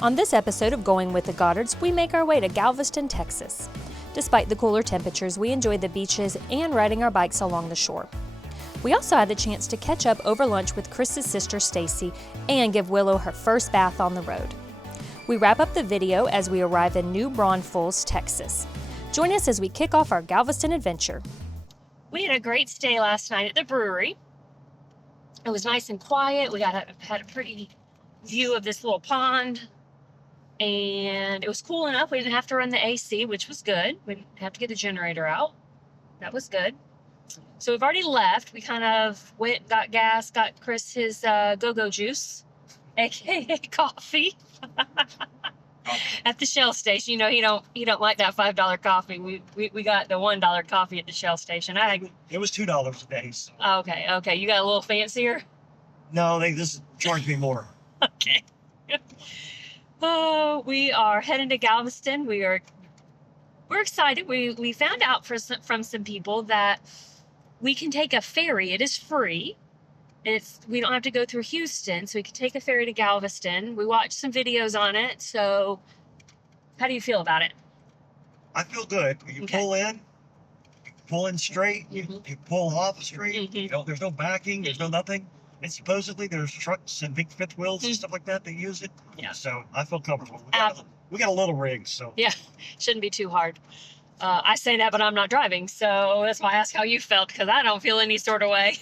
On this episode of Going with the Goddards, we make our way to Galveston, Texas. Despite the cooler temperatures, we enjoyed the beaches and riding our bikes along the shore. We also had the chance to catch up over lunch with Chris's sister Stacy and give Willow her first bath on the road. We wrap up the video as we arrive in New Braunfels, Texas. Join us as we kick off our Galveston adventure. We had a great stay last night at the brewery. It was nice and quiet. We had a pretty view of this little pond. And it was cool enough. We didn't have to run the AC, which was good. We didn't have to get the generator out. That was good. So we've already left. We kind of went, got gas, got Chris his go-go juice, aka coffee, at the Shell station. You know, he don't like that $5 coffee. We got the $1 coffee at the Shell station. It was $2 a day. So. Okay. You got a little fancier? No, they just charged me more. Okay. Oh, we are heading to Galveston. We're excited. We found out from some people that we can take a ferry. It is free. We don't have to go through Houston, so we can take a ferry to Galveston. We watched some videos on it. So, how do you feel about it? I feel good. You pull in straight. Mm-hmm. You pull off straight. Mm-hmm. There's no backing. There's no nothing. And supposedly there's trucks and big fifth wheels and stuff like that that use it. Yeah. So I feel comfortable. We got a little rig, so. Yeah, shouldn't be too hard. I say that, but I'm not driving, so that's why I asked how you felt, because I don't feel any sort of way.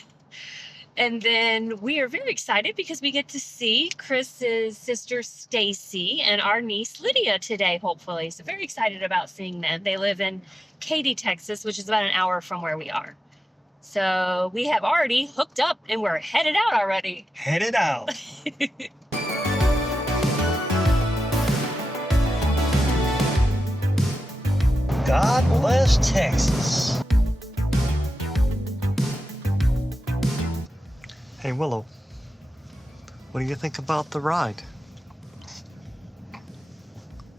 And then we are very excited because we get to see Chris's sister Stacy and our niece Lydia today, hopefully. So very excited about seeing them. They live in Katy, Texas, which is about an hour from where we are. So we have already hooked up and we're headed out already. Headed out. God bless Texas. Hey, Willow. What do you think about the ride?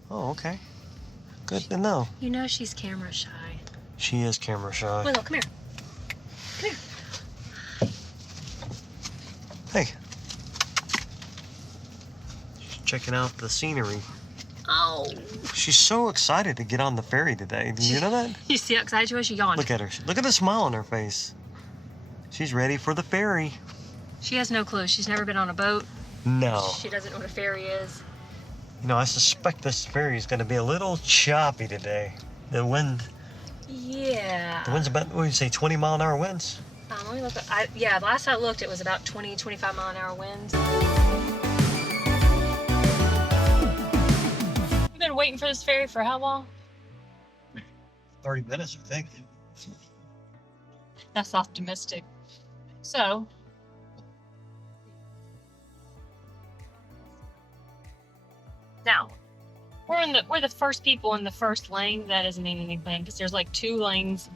Oh, okay. Good to know. You know she's camera shy. She is camera shy. Willow, come here. Hey. She's checking out the scenery. Oh. She's so excited to get on the ferry today. Do you know that? You see how excited she was? She yawned. Look at her. Look at the smile on her face. She's ready for the ferry. She has no clue. She's never been on a boat. No. She doesn't know what a ferry is. You know, I suspect this ferry is going to be a little choppy today. The wind. Yeah. The wind's about, what do you say, 20 mile an hour winds? Let me look. Yeah, last I looked, it was about 20, 25 mile an hour winds. You've been waiting for this ferry for how long? 30 minutes, I think. That's optimistic. So, now, we're the first people in the first lane. That doesn't mean anything because there's like 2 lanes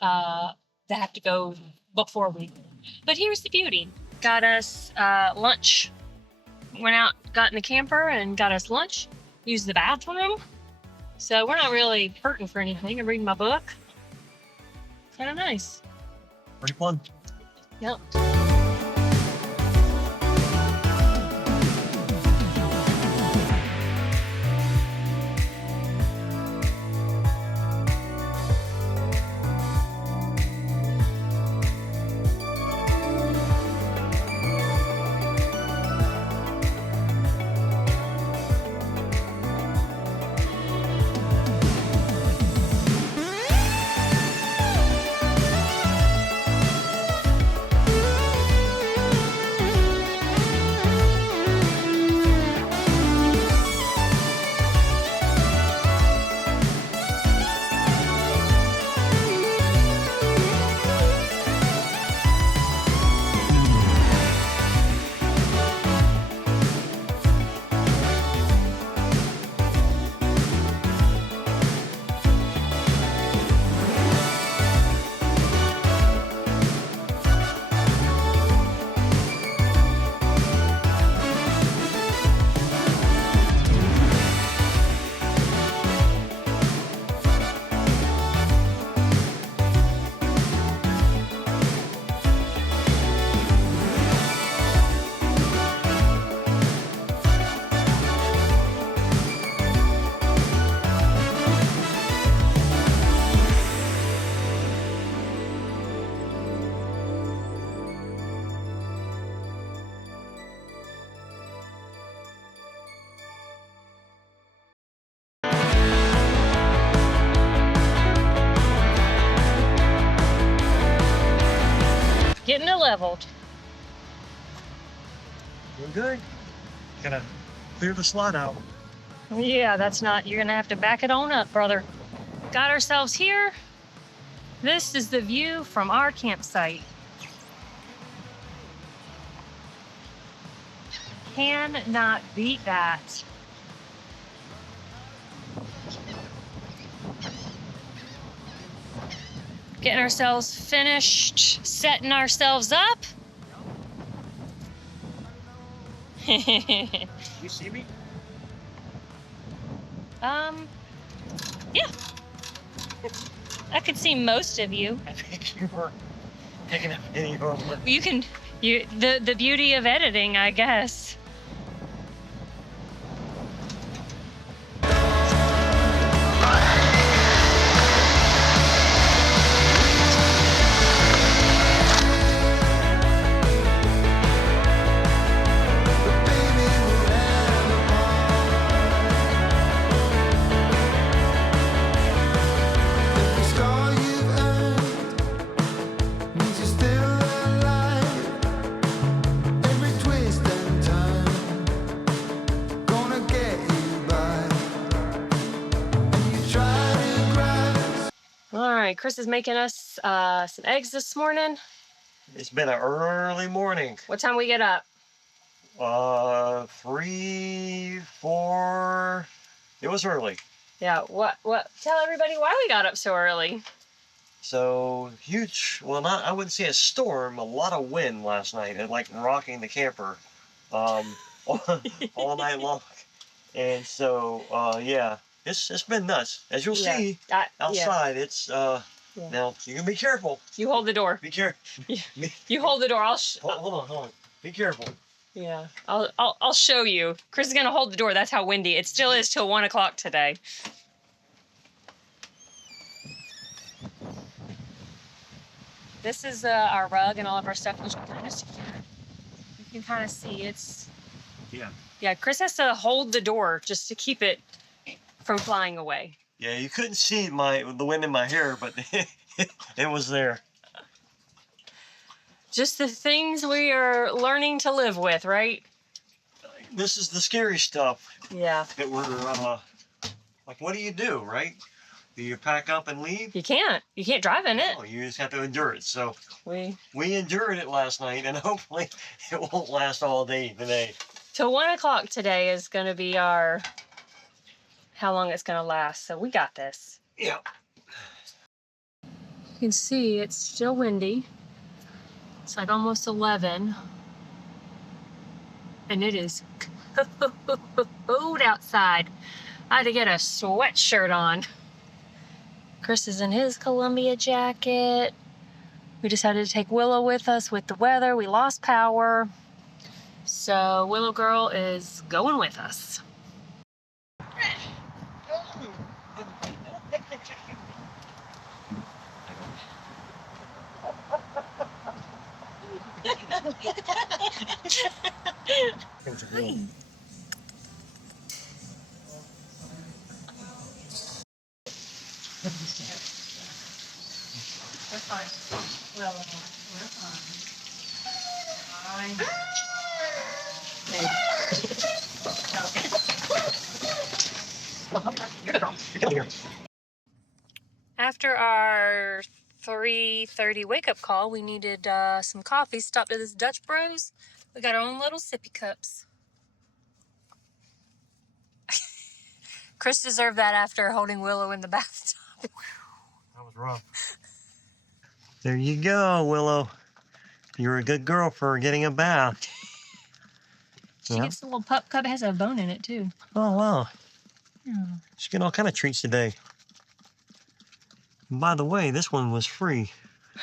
that have to go before we. But here's the beauty. Got us lunch. Went out, got in the camper and got us lunch. Used the bathroom. So we're not really hurting for anything. I'm reading my book. Kind of nice. Pretty fun. Yep. leveled. Doing good. Gotta clear the slot out. Yeah, that's not, you're gonna have to back it on up, brother. Got ourselves here. This is the view from our campsite. Cannot beat that. Getting ourselves finished, setting ourselves up. You see me? Yeah. I could see most of you. I think you were taking a video of it. You can, the beauty of editing, I guess. All right, Chris is making us some eggs this morning. It's been an early morning. What time we get up? 3, 4. It was early. Yeah, what? Tell everybody why we got up so early. So huge, well, I wouldn't say a storm, a lot of wind last night, and like rocking the camper all night long. And so, yeah, it's been nuts. As you'll see outside, it's, now you can be careful. You hold the door. Be careful. You hold the door. Hold on. Be careful. Yeah, I'll show you. Chris is gonna hold the door. That's how windy. It still is till 1 o'clock today. This is our rug and all of our stuff. You can kind of see it's. Yeah. Yeah, Chris has to hold the door just to keep it from flying away. Yeah, you couldn't see the wind in my hair, but it was there. Just the things we are learning to live with, right? This is the scary stuff. Yeah. That we're like, what do you do, right? Do you pack up and leave? You can't drive in it. No, you just have to endure it. So we endured it last night, and hopefully it won't last all day today. Till 1 o'clock today is going to be our how long it's going to last. So we got this. Yeah. You can see it's still windy. It's like almost 11. And it is cold outside. I had to get a sweatshirt on. Chris is in his Columbia jacket. We decided to take Willow with us with the weather. We lost power. So Willow Girl is going with us. Hi. We're fine. Well, we're fine. After our 3:30 wake-up call, we needed some coffee. Stopped at this Dutch Bros. We got our own little sippy cups. Chris deserved that after holding Willow in the bathtub. That was rough. There you go, Willow. You're a good girl for getting a bath. She gets a little pup cup. It has a bone in it, too. Oh, wow. Yeah. She's getting all kind of treats today. And by the way, this one was free.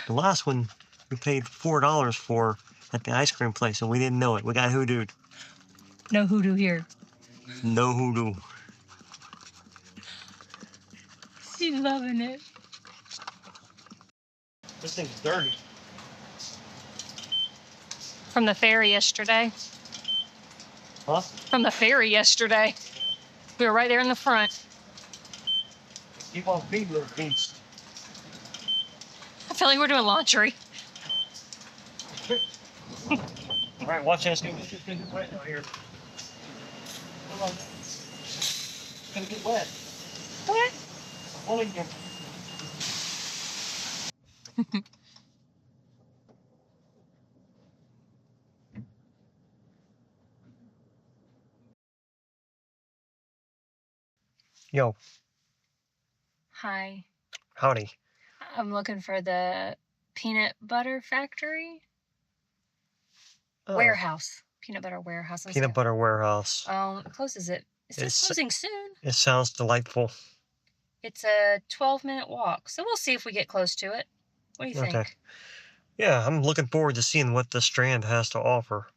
The last one we paid $4 for at the ice cream place, and we didn't know it. We got hoodooed. No hoodoo here. No hoodoo. She's loving it. This thing's dirty. From the ferry yesterday. Huh? From the ferry yesterday. We were right there in the front. Keep on feeding those beasts. I feel like we're doing laundry. All right, watch this. It's gonna get wet out here. Come on. It's gonna get wet. What? Hold it again. Yo, Hi. howdy. I'm looking for the peanut butter factory Oh, warehouse. Peanut butter warehouse. peanut butter warehouse. Closes it. It says It's- closing soon. It sounds delightful. It's a 12-minute walk, so we'll see if we get close to it. What do you think? Okay. Yeah, I'm looking forward to seeing what the Strand has to offer.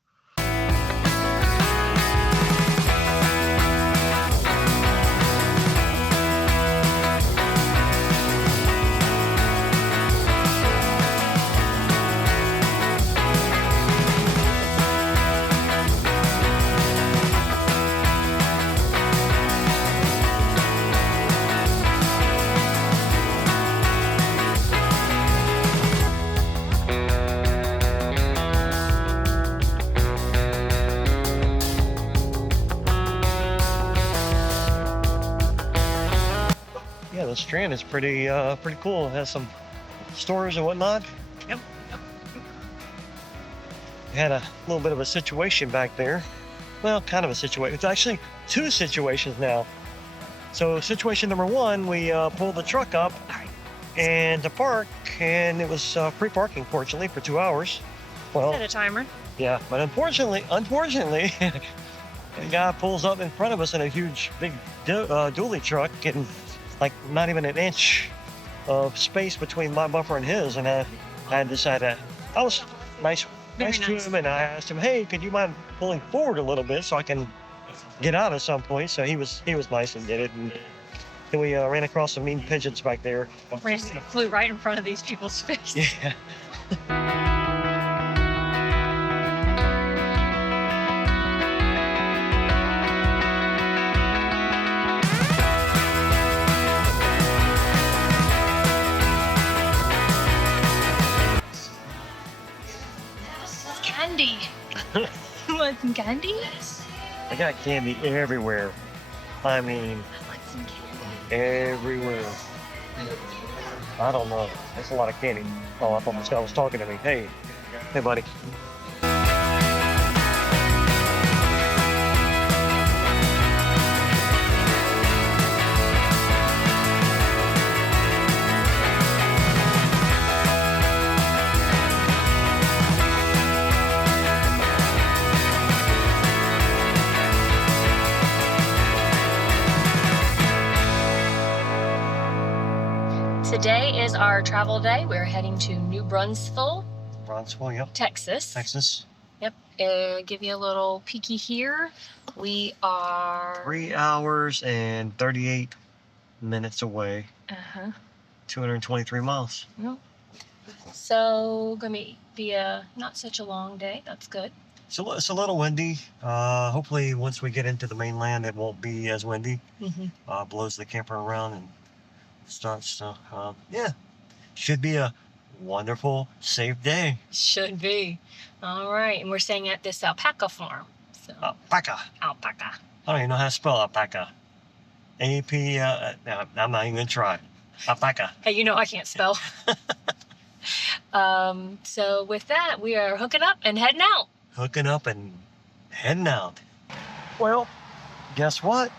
Yeah, the Strand is pretty cool. It has some stores and whatnot. Yep. Had a little bit of a situation back there. Well, kind of a situation. It's actually two situations now. So situation number one, we pulled the truck up and to park, and it was free parking, fortunately, for 2 hours. Well, Set a timer. yeah, but unfortunately, the guy pulls up in front of us in a huge, big dually truck, getting like not even an inch of space between my bumper and his, and I decided I was nice Very to nice. him, and I asked him, "Hey, could you mind pulling forward a little bit so I can get out at some point?" So he was nice and did it, and then we ran across some mean pigeons back there. Flew right in front of these people's faces. Yeah. Candy. You want some candy? I got candy everywhere. I mean, I want some candy. everywhere. I don't know. That's a lot of candy. Oh, I thought this guy was talking to me. Hey, buddy. Today is our travel day. We're heading to New Braunfels, Braunfels, yep. Texas. Texas. Yep. Give you a little peeky here. We are 3 hours and 38 minutes away. 223 miles. Yep. So gonna be a not such a long day. That's good. So it's a little windy. Hopefully, once we get into the mainland, it won't be as windy. Blows the camper around and starts to, yeah, should be a wonderful, safe day. Should be. All right, and we're staying at this alpaca farm. So Alpaca. alpaca. I don't even know how to spell alpaca. A-P, no, I'm not even gonna try. Alpaca. Hey, you know I can't spell. So with that, we are hooking up and heading out. Hooking up and heading out. Well, guess what?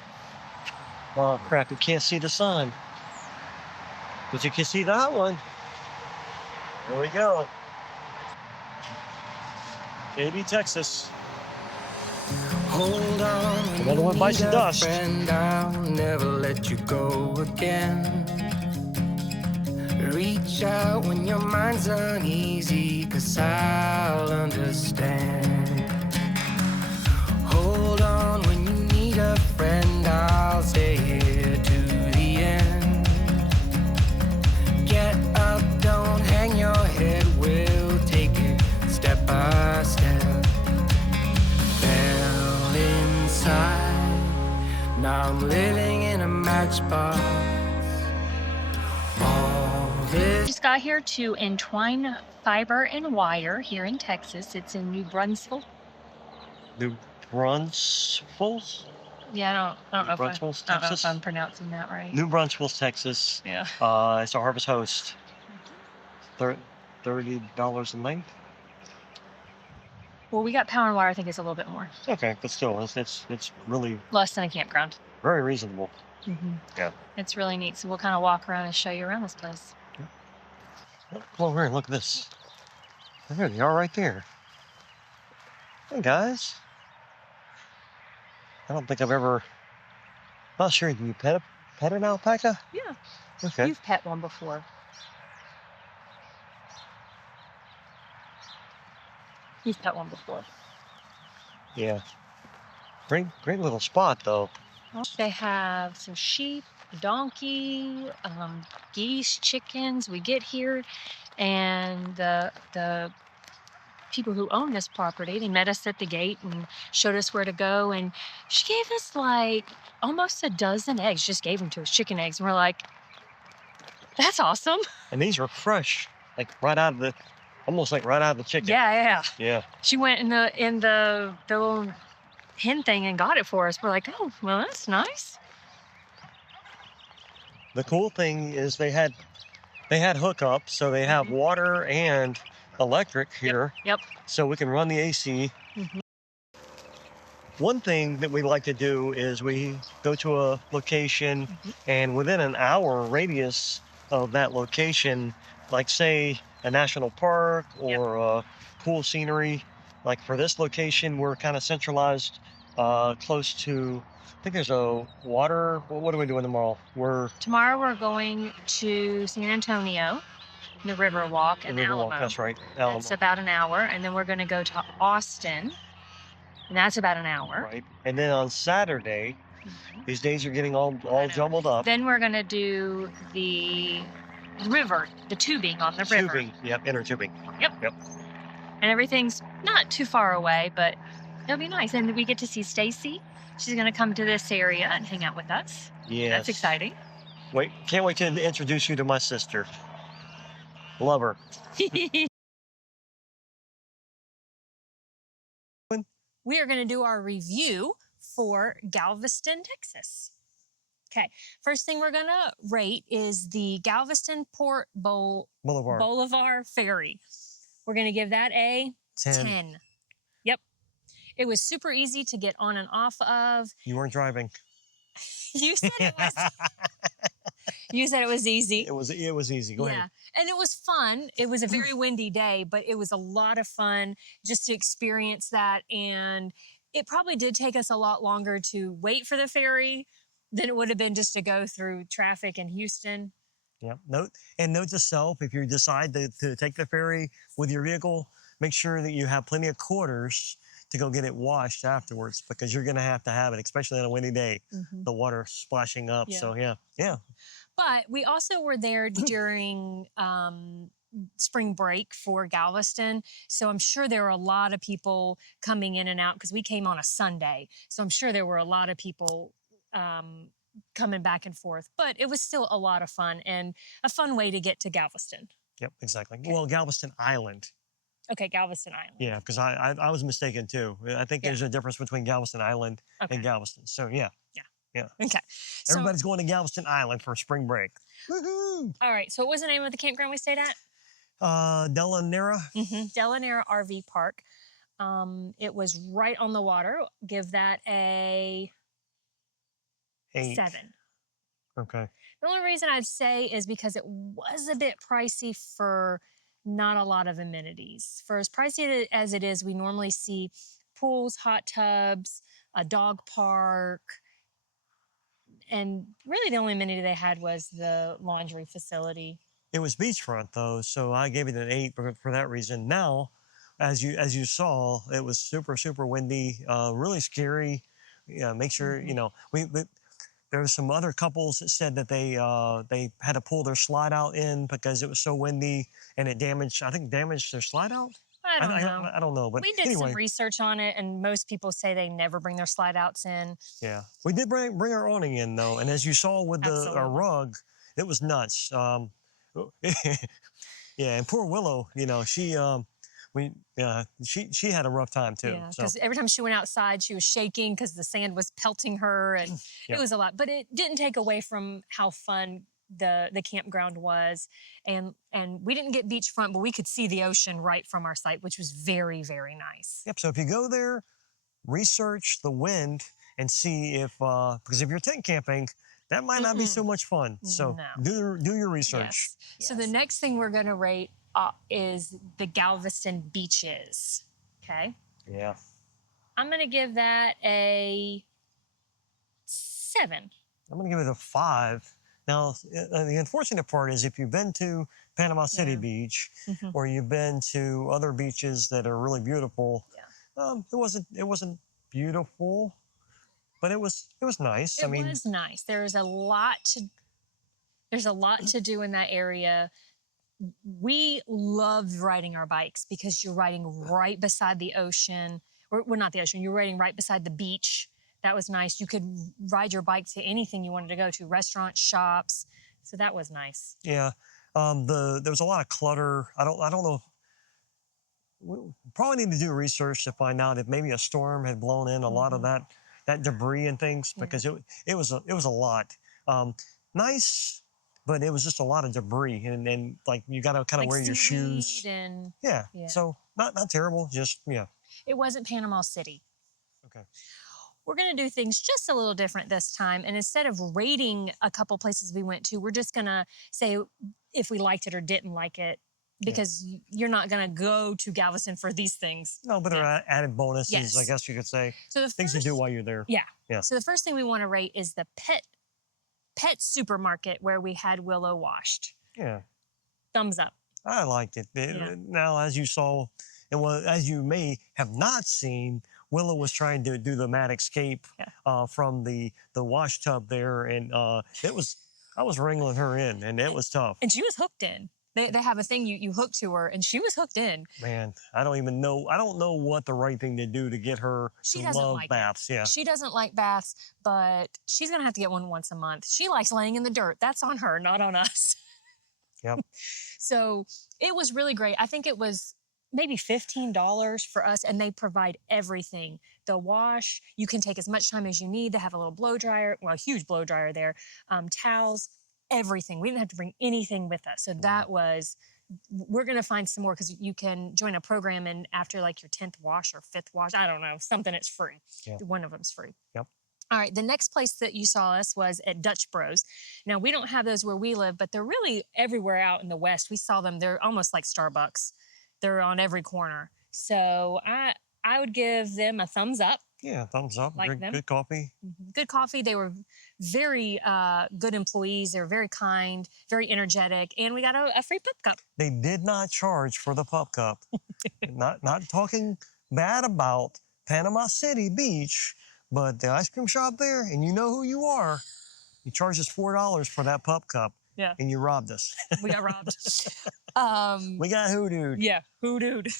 Oh crap, you can't see the sign. But you can see that one. There we go. Katy, Texas. Hold on, Another one bites the dust. friend, I'll never let you go again. Reach out when your mind's uneasy, 'cause I'll understand. Hold on when you need a friend, I'll stay here to the end. Get up, don't hang your head, we'll take it step by step. Fell inside, now I'm living in a matchbox. All this Just got here to Entwined Fiber and Wire here in Texas. It's in New Brunswick. New Braunfels? Yeah, I don't know Braunfels, I don't know if Texas? I'm pronouncing that right. New Braunfels, Texas. Yeah. It's a Harvest Host. $30 a night. Well, we got Power and Wire. I think it's a little bit more. Okay, but still, it's really Less than a campground. very reasonable. Yeah. It's really neat. So we'll kind of walk around and show you around this place. Come over here and look at this. There they are right there. Hey, guys. I don't think I've ever... Not sure. Do you pet an alpaca? Yeah. Okay. You've pet one before. You've pet one before. Yeah. Great little spot, though. They have some sheep, a donkey, geese, chickens. We get here, and the people who own this property, they met us at the gate and showed us where to go. And she gave us like almost a dozen eggs. Just gave them to us, chicken eggs, and we're like, "That's awesome!" And these are fresh, like right out of the, almost like right out of the chicken. Yeah. Yeah. She went in the little hen thing and got it for us. We're like, "Oh, well, that's nice." The cool thing is they had hookups, so they have water and electric here. Yep. So we can run the AC. One thing that we like to do is we go to a location and within an hour radius of that location, like say a national park or cool scenery, like for this location, we're kind of centralized close to, I think there's a water, what are we doing tomorrow? Tomorrow we're going to San Antonio, the River Walk, and Alamo. That's right, Alamo. That's about an hour, and then we're going to go to Austin, and that's about an hour. Right, and then on Saturday, these days are getting all jumbled up. Then we're going to do the river, the tubing on the river. Tubing, yep, inner tubing. Yep. And everything's not too far away, but it'll be nice. And we get to see Stacy. She's going to come to this area and hang out with us. Yes. That's exciting. Can't wait to introduce you to my sister. Love her. We are going to do our review for Galveston, Texas. Okay, first thing we're going to rate is the Galveston-Port Bolivar Ferry. We're going to give that a 10. Yep. It was super easy to get on and off of. You weren't driving. You said it was. You said it was easy. It was easy. Go ahead. And it was fun. It was a very windy day, but it was a lot of fun just to experience that. And it probably did take us a lot longer to wait for the ferry than it would have been just to go through traffic in Houston. Yeah. Note to self, if you decide to take the ferry with your vehicle, make sure that you have plenty of quarters to go get it washed afterwards, because you're going to have it, especially on a windy day, the water splashing up. Yeah. So yeah. But we also were there during spring break for Galveston. So I'm sure there were a lot of people coming in and out because we came on a Sunday. So I'm sure there were a lot of people coming back and forth. But it was still a lot of fun and a fun way to get to Galveston. Yep, exactly. Okay. Well, Galveston Island. Okay, Galveston Island. Yeah, because I was mistaken too. I think there's a difference between Galveston Island and Galveston. So yeah. Okay. So, everybody's going to Galveston Island for spring break. Woohoo! All right. So what was the name of the campground we stayed at? Dellanera. Dellanera RV Park. It was right on the water. Give that a 8. 7. Okay. The only reason I'd say is because it was a bit pricey for not a lot of amenities. For as pricey as it is, we normally see pools, hot tubs, a dog park, and really the only amenity they had was the laundry facility. It was beachfront though, so I gave it an 8 for that reason. Now, as you saw, it was super windy, really scary. Yeah, make sure there were some other couples that said that they had to pull their slide out in because it was so windy and it damaged their slide out. I don't know, but we did some research on it, and most people say they never bring their slide outs in. Yeah, we did bring our awning in though, and as you saw with our rug, it was nuts. Yeah, and poor Willow, she had a rough time too. Yeah, So because every time she went outside, she was shaking because the sand was pelting her, and Yep. it was a lot. But it didn't take away from how fun the campground was, and we didn't get beachfront, but we could see the ocean right from our site, which was very, very nice. Yep. So if you go there, research the wind and see if because if you're tent camping, that might not be so much fun. So No. do your research. Yes. So the next thing we're going to rate is the Galveston beaches. Okay. Yeah. I'm going to give that a 7. I'm going to give it a 5. Now, the unfortunate part is if you've been to Panama City Beach or you've been to other beaches that are really beautiful, it wasn't beautiful, but it was nice. It was nice. There's a lot to do in that area. We loved riding our bikes because you're riding right beside the ocean, or well, not the ocean. You're riding right beside the beach. That was nice. You could ride your bike to anything you wanted to go to, restaurants, shops. So that was nice. Yeah. There was a lot of clutter. I don't know. We probably need to do research to find out if maybe a storm had blown in a lot of that debris and things, because it was a lot. Nice, but it was just a lot of debris, and like you got to kind of wear your shoes. And So not terrible. Just It wasn't Panama City. Okay. We're going to do things just a little different this time. And instead of rating a couple places we went to, we're just going to say if we liked it or didn't like it, because you're not going to go to Galveston for these things. No, but they're added bonuses, I guess you could say. So the things to do while you're there. Yeah. So the first thing we want to rate is the pet supermarket where we had Willow washed. Yeah. Thumbs up. I liked it. Now, as you saw, and as you may have not seen, Willow was trying to do the mad escape from the wash tub there, and I was wrangling her in, and it was tough. And she was hooked in. They have a thing you hook to her, and she was hooked in. Man, I don't know what the right thing to do to get her to love baths. Yeah. She doesn't like baths, but she's gonna have to get one once a month. She likes laying in the dirt. That's on her, not on us. Yep. So it was really great. I think it was maybe $15 for us, and they provide everything. The wash, you can take as much time as you need. They have a little blow dryer, well, a huge blow dryer there, towels, everything. We didn't have to bring anything with us. So that was, we're going to find some more, because you can join a program, and after like your 10th wash or 5th wash, I don't know, something, it's free. Yeah. One of them's free. Yep. All right, the next place that you saw us was at Dutch Bros. Now, we don't have those where we live, but they're really everywhere out in the West. We saw them. They're almost like Starbucks. They're on every corner. So I would give them a thumbs up. Yeah, thumbs up. Like them. Good coffee. Good coffee. They were very good employees. They were very kind, very energetic, and we got a free pup cup. They did not charge for the pup cup. not talking bad about Panama City Beach, but the ice cream shop there, and you know who you are. You charged us $4 for that pup cup. Yeah. And you robbed us. We got robbed. We got hoodooed. Yeah, hoodooed.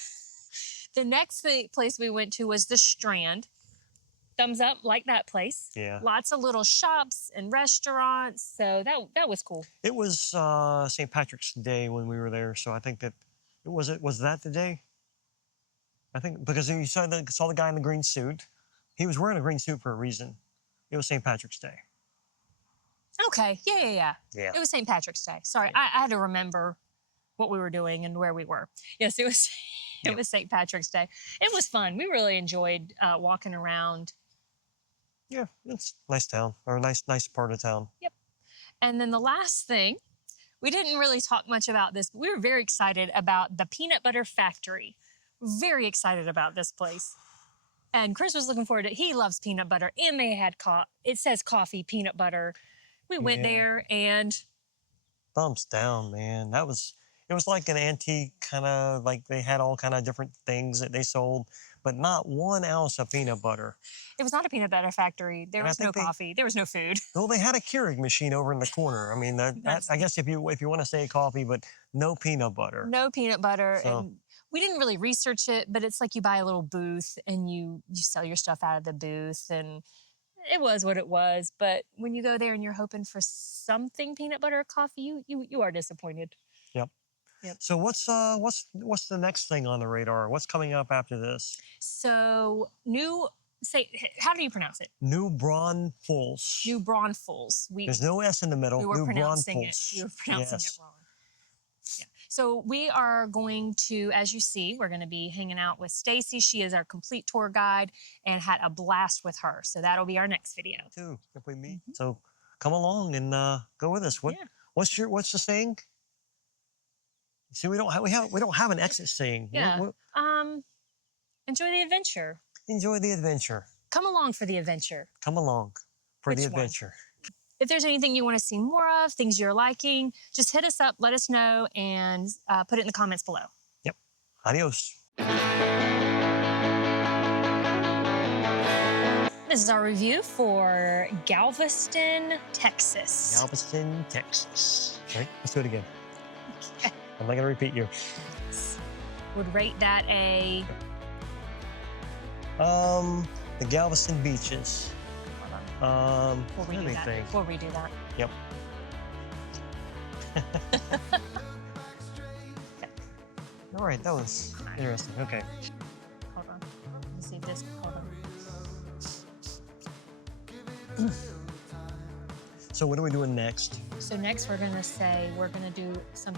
The next place we went to was the Strand. Thumbs up, like that place. Yeah. Lots of little shops and restaurants. So that was cool. It was St. Patrick's Day when we were there, so I think that was that the day? I think because you saw the guy in the green suit. He was wearing a green suit for a reason. It was St. Patrick's Day. Okay. Yeah. It was St. Patrick's Day. Sorry, I had to remember what we were doing and where we were. Yes, it was. It was St. Patrick's Day. It was fun. We really enjoyed walking around. Yeah, it's a nice town, or a nice part of town. Yep. And then the last thing, we didn't really talk much about this, but we were very excited about the Peanut Butter Factory. Very excited about this place. And Chris was looking forward to it. He loves peanut butter, and they had it says coffee, peanut butter. We went there, and thumbs down, man. It was like an antique kind of, like they had all kind of different things that they sold, but not 1 ounce of peanut butter. It was not a peanut butter factory. There was no coffee. There was no food. Well, they had a Keurig machine over in the corner. I mean, I guess if you want to say coffee, but no peanut butter. No peanut butter. So, and we didn't really research it, but it's like you buy a little booth and you sell your stuff out of the booth, and it was what it was. But when you go there and you're hoping for something peanut butter or coffee, you are disappointed. Yep. Yep. So what's the next thing on the radar? What's coming up after this? So how do you pronounce it? New Braunfels. New Braunfels. There's no S in the middle. We were New pronouncing it. Braunfels. We were pronouncing Yes. it wrong. Yeah. So we are going to, as you see, we're going to be hanging out with Stacy. She is our complete tour guide and had a blast with her. So that'll be our next video. Too, if we meet. So come along and go with us. Yeah. What's the saying? See, we don't have an exit saying. Yeah. Enjoy the adventure. Enjoy the adventure. Come along for the adventure. Come along for Which the one? adventure. If there's anything you want to see more of, things you're liking, just hit us up, let us know, and put it in the comments below. Yep. Adios. This is our review for Galveston, Texas. Galveston, Texas. All right, let's do it again. Okay. I'm not gonna repeat you. Would rate that a... The Galveston beaches. We'll let me think. We'll redo that. Yep. All right, that was interesting. Okay. Hold on. Let's see this. Hold on. So what are we doing next? So next we're gonna do some...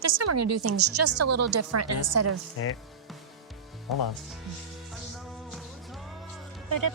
This time we're gonna do things just a little different instead of... Hey, hold on. Okay.